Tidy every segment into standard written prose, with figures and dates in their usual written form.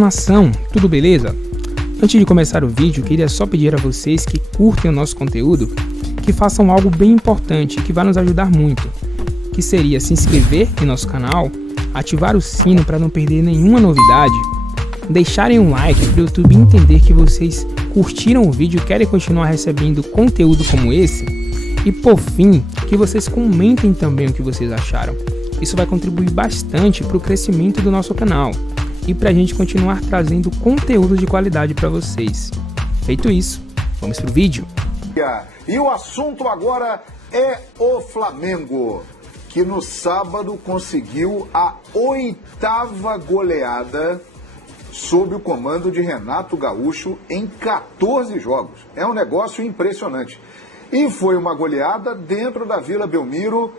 Nação, tudo beleza? Antes de começar o vídeo, queria só pedir a vocês que curtem o nosso conteúdo, que façam algo bem importante que vai nos ajudar muito, que seria se inscrever em nosso canal, ativar o sino para não perder nenhuma novidade, deixarem um like para o YouTube entender que vocês curtiram o vídeo e querem continuar recebendo conteúdo como esse, e por fim, que vocês comentem também o que vocês acharam. Isso vai contribuir bastante para o crescimento do nosso canal e para a gente continuar trazendo conteúdo de qualidade para vocês. Feito isso, vamos pro vídeo. E o assunto agora é o Flamengo, que no sábado conseguiu a 8ª goleada sob o comando de Renato Gaúcho em 14 jogos. É um negócio impressionante. E foi uma goleada dentro da Vila Belmiro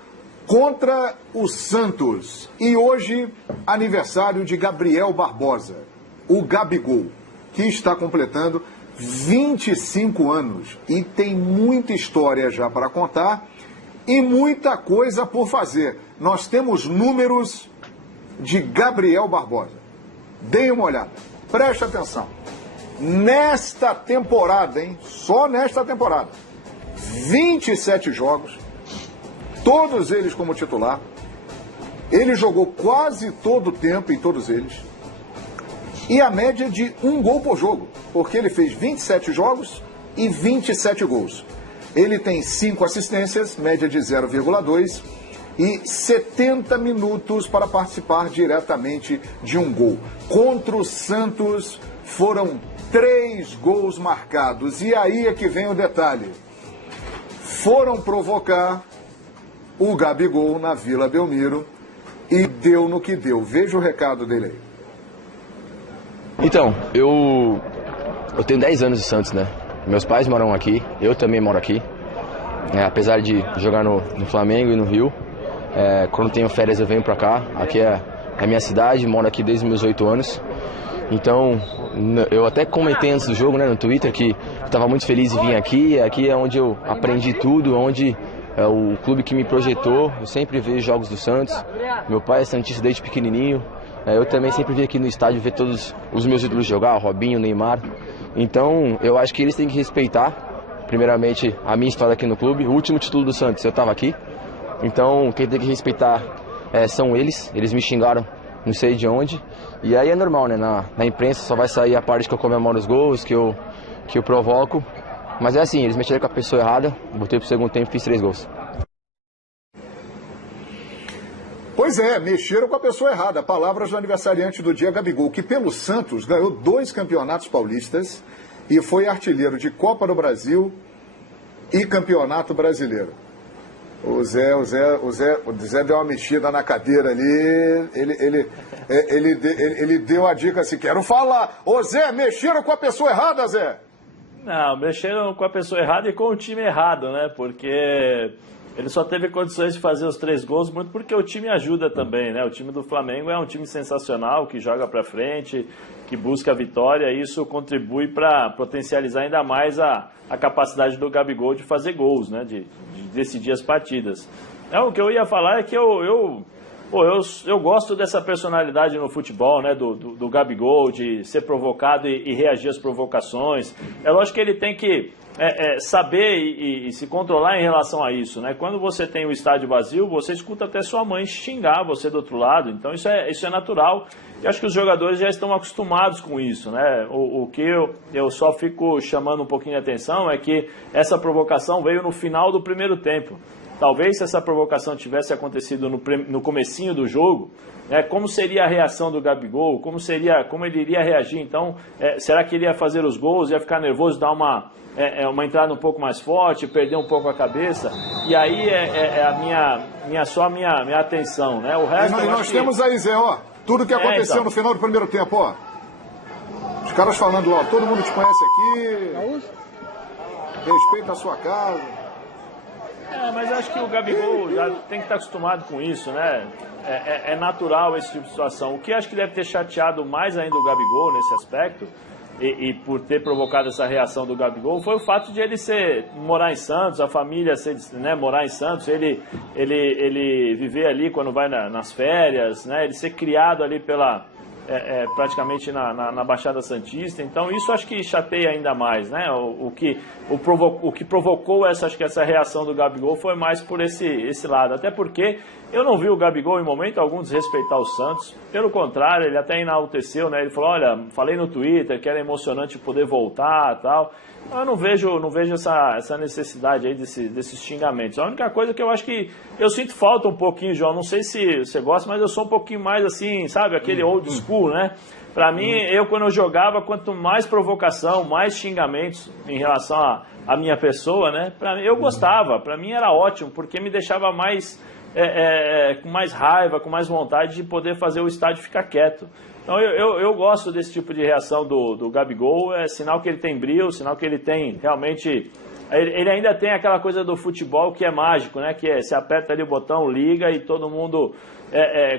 contra o Santos. E hoje, aniversário de Gabriel Barbosa, o Gabigol, que está completando 25 anos e tem muita história já para contar e muita coisa por fazer. Nós temos números de Gabriel Barbosa. Deem uma olhada, preste atenção. Nesta temporada, só nesta temporada, 27 jogos, todos eles como titular. Ele jogou quase todo o tempo em todos eles. E a média de 1 gol por jogo, porque ele fez 27 jogos e 27 gols. Ele tem 5 assistências, média de 0,2, e 70 minutos para participar diretamente de um gol. Contra o Santos foram 3 gols marcados. E aí é que vem o detalhe. Foram provocar o Gabigol na Vila Belmiro e deu no que deu. Veja o recado dele aí. Então, eu tenho 10 anos de Santos, né? Meus pais moram aqui, eu também moro aqui. Apesar de jogar no Flamengo e no Rio, quando tenho férias eu venho pra cá. Aqui é a minha cidade, moro aqui desde meus 8 anos. Então, eu até comentei antes do jogo, né, no Twitter, que estava muito feliz em vir aqui. Aqui é onde eu aprendi tudo, onde é o clube que me projetou. Eu sempre vejo jogos do Santos. Meu pai é santista desde pequenininho. Eu também sempre vim aqui no estádio ver todos os meus ídolos jogar, o Robinho, o Neymar. Então, eu acho que eles têm que respeitar, primeiramente, a minha história aqui no clube. O último título do Santos, eu estava aqui. Então, quem tem que respeitar são eles. Eles me xingaram, não sei de onde. E aí é normal, né? Na imprensa só vai sair a parte que eu comemoro os gols, que eu provoco. Mas é assim, eles mexeram com a pessoa errada, botei pro segundo tempo e fiz 3 gols. Pois é, mexeram com a pessoa errada. Palavras do aniversariante do dia, Gabigol, que pelo Santos ganhou 2 campeonatos paulistas e foi artilheiro de Copa do Brasil e Campeonato Brasileiro. O Zé deu uma mexida na cadeira ali, ele deu a dica assim, quero falar. Ô Zé, mexeram com a pessoa errada, Zé? Não, mexeram com a pessoa errada e com o time errado, né? Porque ele só teve condições de fazer os 3 gols muito porque o time ajuda também, né? O time do Flamengo é um time sensacional, que joga pra frente, que busca a vitória, e isso contribui para potencializar ainda mais a capacidade do Gabigol de fazer gols, né? De decidir as partidas. O que eu ia falar é que eu gosto dessa personalidade no futebol, né, do Gabigol, de ser provocado e reagir às provocações. É lógico que ele tem que saber e se controlar em relação a isso, né? Quando você tem o estádio vazio, você escuta até sua mãe xingar você do outro lado, então isso é natural. E acho que os jogadores já estão acostumados com isso, né? O que eu só fico chamando um pouquinho de atenção é que essa provocação veio no final do primeiro tempo. Talvez se essa provocação tivesse acontecido no comecinho do jogo, como seria a reação do Gabigol, como ele iria reagir? Então, será que ele ia fazer os gols, ia ficar nervoso, dar uma entrada um pouco mais forte, perder um pouco a cabeça? E aí só a minha atenção, né? O resto, e nós temos aí, Zé, ó, tudo que aconteceu no final do primeiro tempo, ó. Os caras falando lá, todo mundo te conhece aqui, respeita a sua casa. Mas acho que o Gabigol já tem que estar acostumado com isso, né? É natural esse tipo de situação. O que acho que deve ter chateado mais ainda o Gabigol nesse aspecto, e por ter provocado essa reação do Gabigol, foi o fato de ele morar em Santos, a família morar em Santos, ele viver ali quando vai nas férias, né? Ele ser criado ali praticamente na Baixada Santista. Então isso acho que chateia ainda mais, né? O que provocou essa reação do Gabigol foi mais por esse lado. Até porque eu não vi o Gabigol em momento algum desrespeitar o Santos. Pelo contrário, ele até enalteceu, né? Ele falou, olha, falei no Twitter que era emocionante poder voltar e tal. Eu não vejo essa necessidade aí desses xingamentos. A única coisa que eu acho que eu sinto falta um pouquinho, João, não sei se você gosta, mas eu sou um pouquinho mais assim, sabe, aquele old school, né? Pra mim, quando eu jogava, quanto mais provocação, mais xingamentos em relação à minha pessoa, né? Pra mim, eu gostava, pra mim era ótimo, porque me deixava mais com mais raiva, com mais vontade de poder fazer o estádio ficar quieto. Então eu gosto desse tipo de reação do Gabigol, é sinal que ele tem brilho, sinal que ele tem realmente... Ele ainda tem aquela coisa do futebol que é mágico, né? Que você aperta ali o botão, liga e todo mundo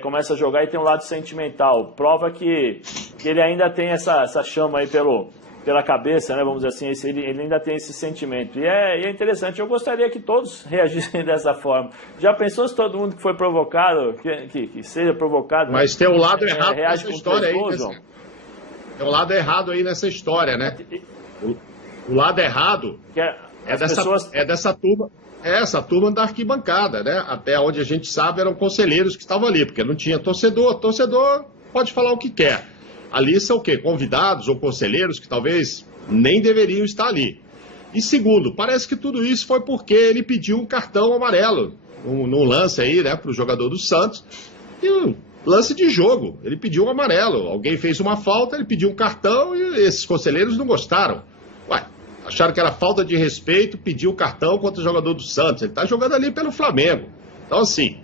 começa a jogar e tem um lado sentimental. Prova que ele ainda tem essa chama aí pela cabeça, né? Vamos dizer assim, ele ainda tem esse sentimento. E é interessante, eu gostaria que todos reagissem dessa forma. Já pensou se todo mundo que foi provocado, que seja provocado... Mas tem um lado errado nessa história aí, né? Tem um lado errado aí nessa história, né? O lado errado dessa turma. Essa turma da arquibancada, né? Até onde a gente sabe eram conselheiros que estavam ali, porque não tinha torcedor. Torcedor pode falar o que quer. Ali são o quê? Convidados ou conselheiros que talvez nem deveriam estar ali. E segundo, parece que tudo isso foi porque ele pediu um cartão amarelo num lance aí, né, para o jogador do Santos. E um lance de jogo, ele pediu um amarelo. Alguém fez uma falta, ele pediu um cartão e esses conselheiros não gostaram. Ué, acharam que era falta de respeito, pediu o cartão contra o jogador do Santos. Ele está jogando ali pelo Flamengo. Então, assim,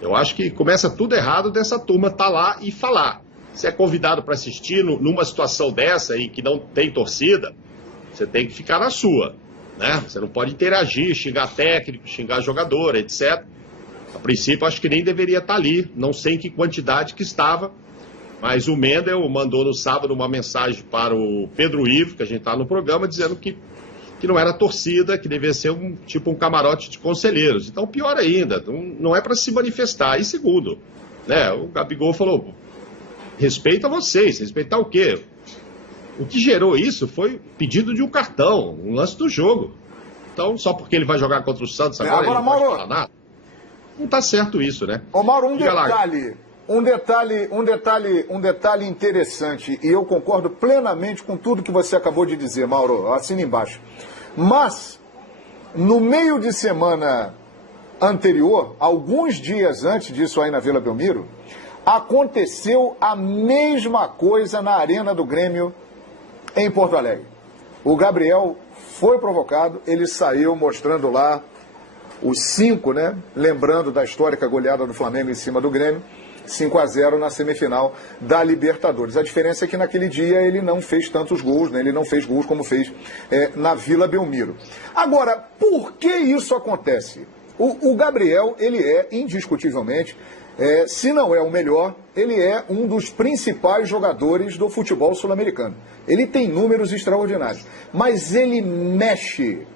eu acho que começa tudo errado dessa turma estar lá e falar. Se é convidado para assistir numa situação dessa e que não tem torcida, você tem que ficar na sua, né? Você não pode interagir, xingar técnico, xingar jogador, etc. A princípio, acho que nem deveria estar ali, não sei em que quantidade que estava, mas o Mendel mandou no sábado uma mensagem para o Pedro Ivo, que a gente está no programa, dizendo que não era torcida, que devia ser um camarote de conselheiros. Então, pior ainda, não é para se manifestar. E segundo, né, o Gabigol falou... Respeita vocês, respeitar o quê? O que gerou isso foi pedido de um cartão, um lance do jogo. Então, só porque ele vai jogar contra o Santos agora ele não pode falar nada? Não está certo isso, né? Ô, Mauro, um detalhe interessante, e eu concordo plenamente com tudo que você acabou de dizer, Mauro, assina embaixo. Mas, no meio de semana anterior, alguns dias antes disso aí na Vila Belmiro, aconteceu a mesma coisa na Arena do Grêmio em Porto Alegre. O Gabriel foi provocado, ele saiu mostrando lá os 5, né? Lembrando da histórica goleada do Flamengo em cima do Grêmio, 5-0 na semifinal da Libertadores. A diferença é que naquele dia ele não fez tantos gols, né? Ele não fez gols como fez na Vila Belmiro. Agora, por que isso acontece? O Gabriel, ele é indiscutivelmente... se não é o melhor, ele é um dos principais jogadores do futebol sul-americano. Ele tem números extraordinários, mas ele mexe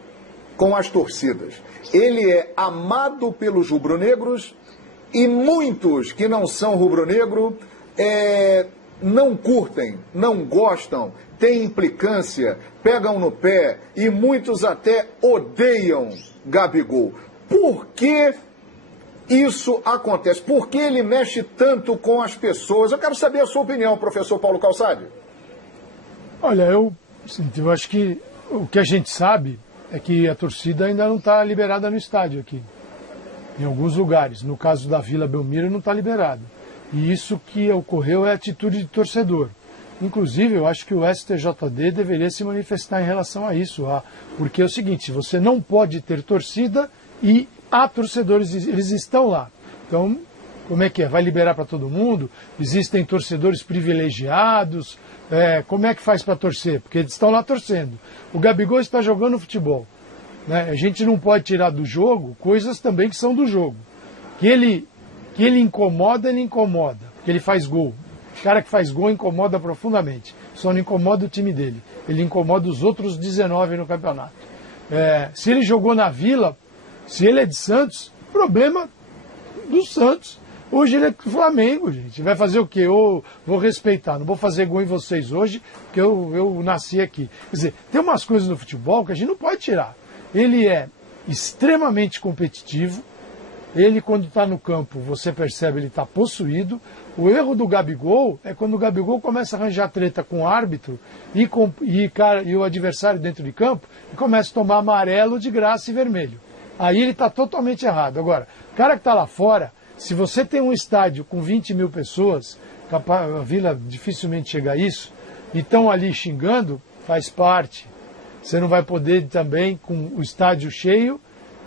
com as torcidas. Ele é amado pelos rubro-negros e muitos que não são rubro-negro não curtem, não gostam, têm implicância, pegam no pé e muitos até odeiam Gabigol. Por que isso acontece? Por que ele mexe tanto com as pessoas? Eu quero saber a sua opinião, professor Paulo Calçade. Olha, eu acho que o que a gente sabe é que a torcida ainda não está liberada no estádio aqui. Em alguns lugares. No caso da Vila Belmiro não está liberado. E isso que ocorreu é atitude de torcedor. Inclusive, eu acho que o STJD deveria se manifestar em relação a isso. Porque é o seguinte, você não pode ter torcida e há torcedores, eles estão lá. Então, como é que é? Vai liberar para todo mundo? Existem torcedores privilegiados? Como é que faz para torcer? Porque eles estão lá torcendo. O Gabigol está jogando futebol. Né? A gente não pode tirar do jogo coisas também que são do jogo. Que ele incomoda, ele incomoda. Porque ele faz gol. O cara que faz gol incomoda profundamente. Só não incomoda o time dele. Ele incomoda os outros 19 no campeonato. Se ele jogou na Vila... Se ele é de Santos, problema do Santos. Hoje ele é do Flamengo, gente. Vai fazer o quê? Eu vou respeitar. Não vou fazer gol em vocês hoje, porque eu nasci aqui. Quer dizer, tem umas coisas no futebol que a gente não pode tirar. Ele é extremamente competitivo. Ele, quando está no campo, você percebe, ele está possuído. O erro do Gabigol é quando o Gabigol começa a arranjar treta com o árbitro e o adversário dentro de campo e começa a tomar amarelo de graça e vermelho. Aí ele está totalmente errado. Agora, o cara que está lá fora, se você tem um estádio com 20 mil pessoas, a Vila dificilmente chega a isso, e estão ali xingando, faz parte. Você não vai poder também, com o estádio cheio,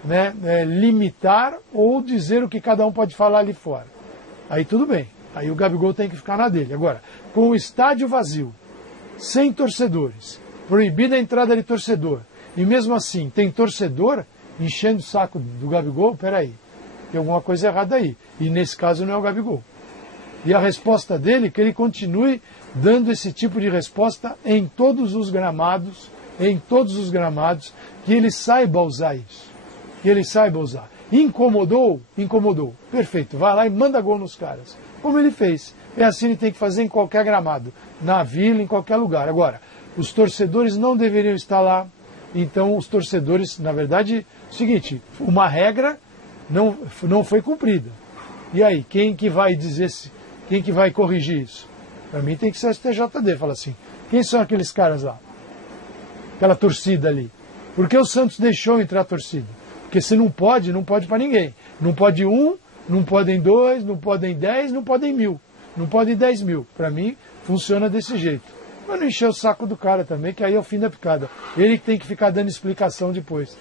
né, limitar ou dizer o que cada um pode falar ali fora. Aí tudo bem. Aí o Gabigol tem que ficar na dele. Agora, com o estádio vazio, sem torcedores, proibida a entrada de torcedor, e mesmo assim tem torcedor enchendo o saco do Gabigol, peraí, tem alguma coisa errada aí. E nesse caso não é o Gabigol. E a resposta dele é que ele continue dando esse tipo de resposta em todos os gramados, que ele saiba usar isso. Que ele saiba usar. Incomodou? Incomodou. Perfeito, vai lá e manda gol nos caras. Como ele fez. É assim que ele tem que fazer em qualquer gramado. Na Vila, em qualquer lugar. Agora, os torcedores não deveriam estar lá. Então os torcedores, na verdade, é o seguinte, uma regra não foi cumprida. E aí, quem que vai dizer, quem que vai corrigir isso? Para mim tem que ser a STJD, fala assim, quem são aqueles caras lá? Aquela torcida ali. Por que o Santos deixou entrar a torcida? Porque se não pode para ninguém. Não pode um, não podem dois, não podem 10, não podem 1000. Não podem 10 mil. Para mim, funciona desse jeito. Mas não encher o saco do cara também, que aí é o fim da picada. Ele que tem que ficar dando explicação depois.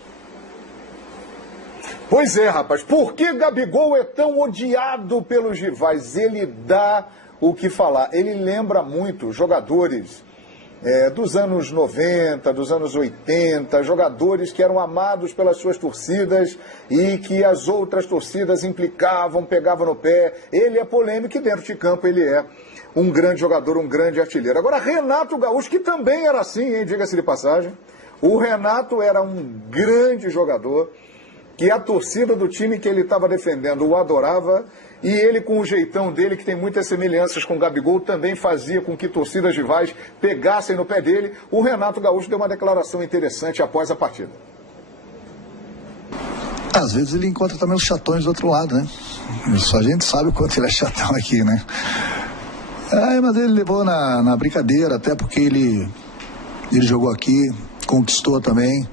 Pois é, rapaz. Por que Gabigol é tão odiado pelos rivais? Ele dá o que falar. Ele lembra muito jogadores dos anos 90, dos anos 80, jogadores que eram amados pelas suas torcidas e que as outras torcidas implicavam, pegavam no pé. Ele é polêmico e dentro de campo ele é um grande jogador, um grande artilheiro. Agora, Renato Gaúcho, que também era assim, hein, diga-se de passagem. O Renato era um grande jogador, que a torcida do time que ele estava defendendo o adorava, e ele, com o jeitão dele, que tem muitas semelhanças com o Gabigol, também fazia com que torcidas rivais pegassem no pé dele. O Renato Gaúcho deu uma declaração interessante após a partida. Às vezes ele encontra também os chatões do outro lado, né? Só a gente sabe o quanto ele é chatão aqui, né? Mas ele levou na brincadeira, até porque ele jogou aqui, conquistou também.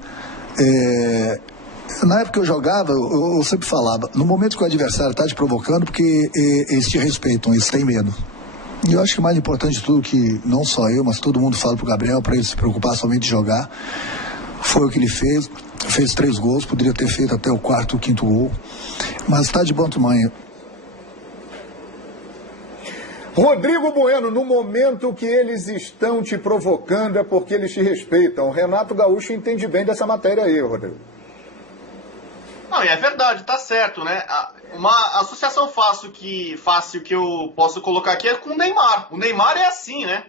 Na época que eu jogava, eu sempre falava, no momento que o adversário está te provocando, porque eles te respeitam, eles têm medo. E eu acho que o mais importante de tudo, que não só eu, mas todo mundo fala pro Gabriel, para ele se preocupar somente de jogar, foi o que ele fez. Fez 3 gols, poderia ter feito até o 4º, 5º gol, mas está de bom tamanho. Rodrigo Bueno, no momento que eles estão te provocando é porque eles te respeitam. O Renato Gaúcho entende bem dessa matéria aí, Rodrigo. Não, e é verdade, tá certo, né? Uma associação fácil que eu posso colocar aqui é com o Neymar. O Neymar é assim, né?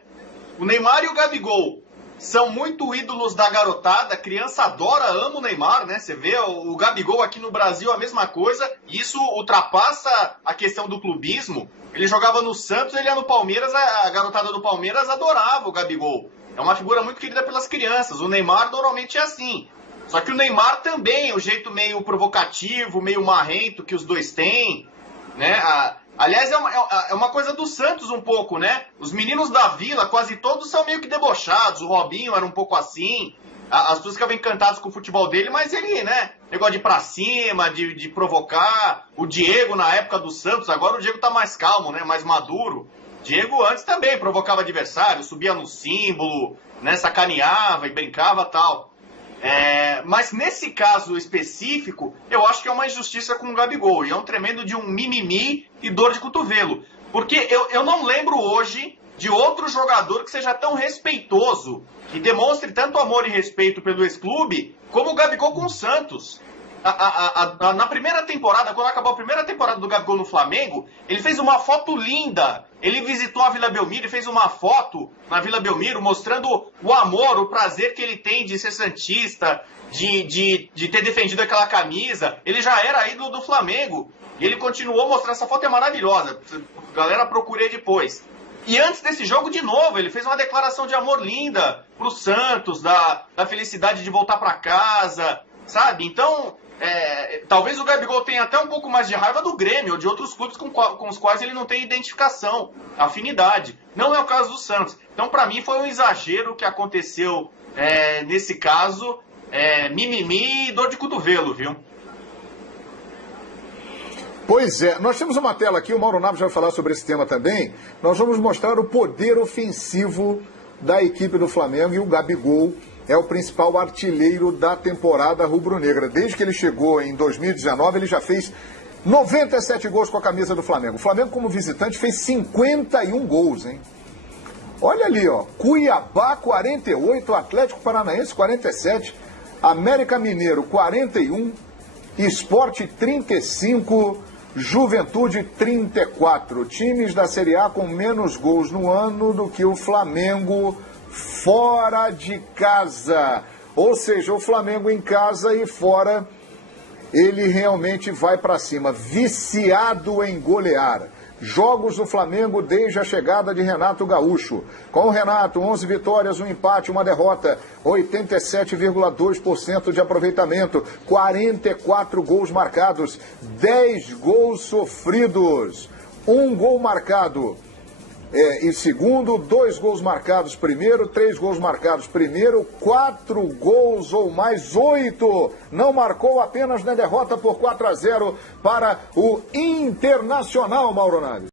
O Neymar e o Gabigol são muito ídolos da garotada, a criança adora, ama o Neymar, né? Você vê o Gabigol aqui no Brasil a mesma coisa, e isso ultrapassa a questão do clubismo. Ele jogava no Santos, ele ia no Palmeiras, a garotada do Palmeiras adorava o Gabigol. É uma figura muito querida pelas crianças. O Neymar normalmente é assim. Só que o Neymar também, o jeito meio provocativo, meio marrento que os dois têm, né? Aliás, é uma coisa do Santos um pouco, né? Os meninos da Vila, quase todos são meio que debochados. O Robinho era um pouco assim. As pessoas ficavam encantadas com o futebol dele, mas ele, né? Negócio de ir pra cima, de provocar. O Diego, na época do Santos, agora o Diego tá mais calmo, né? Mais maduro. Diego antes também provocava adversário, subia no símbolo, né? Sacaneava e brincava e tal. Mas nesse caso específico, eu acho que é uma injustiça com o Gabigol. E é um tremendo de um mimimi e dor de cotovelo. Porque eu não lembro hoje de outro jogador que seja tão respeitoso, que demonstre tanto amor e respeito pelo ex-clube, como o Gabigol com o Santos. na primeira temporada, quando acabou a primeira temporada do Gabigol no Flamengo, ele fez uma foto linda. Ele visitou a Vila Belmiro e fez uma foto na Vila Belmiro mostrando o amor, o prazer que ele tem de ser santista, de ter defendido aquela camisa. Ele já era ídolo do Flamengo. E ele continuou mostrando, essa foto é maravilhosa. Galera, procurei depois. E antes desse jogo, de novo, ele fez uma declaração de amor linda pro Santos, da felicidade de voltar para casa, sabe? Então, talvez o Gabigol tenha até um pouco mais de raiva do Grêmio ou de outros clubes com os quais ele não tem identificação, afinidade. Não é o caso do Santos. Então, para mim, foi um exagero que aconteceu nesse caso. Mimimi e dor de cotovelo, viu? Pois é, nós temos uma tela aqui, o Mauro Naves vai falar sobre esse tema também. Nós vamos mostrar o poder ofensivo da equipe do Flamengo, e o Gabigol é o principal artilheiro da temporada rubro-negra. Desde que ele chegou em 2019, ele já fez 97 gols com a camisa do Flamengo. O Flamengo, como visitante, fez 51 gols, hein? Olha ali, ó, Cuiabá 48, Atlético Paranaense 47, América Mineiro 41, Sport 35, Juventude 34. Times da Série A com menos gols no ano do que o Flamengo fora de casa. Ou seja, o Flamengo em casa e fora, ele realmente vai para cima, viciado em golear. Jogos do Flamengo desde a chegada de Renato Gaúcho. Com o Renato, 11 vitórias, 1 empate, 1 derrota, 87,2% de aproveitamento, 44 gols marcados, 10 gols sofridos, 1 gol marcado em segundo, 2 gols marcados primeiro, 3 gols marcados primeiro, 4 gols ou mais, 8. Não marcou apenas na derrota por 4-0 para o Internacional, Mauro Naves.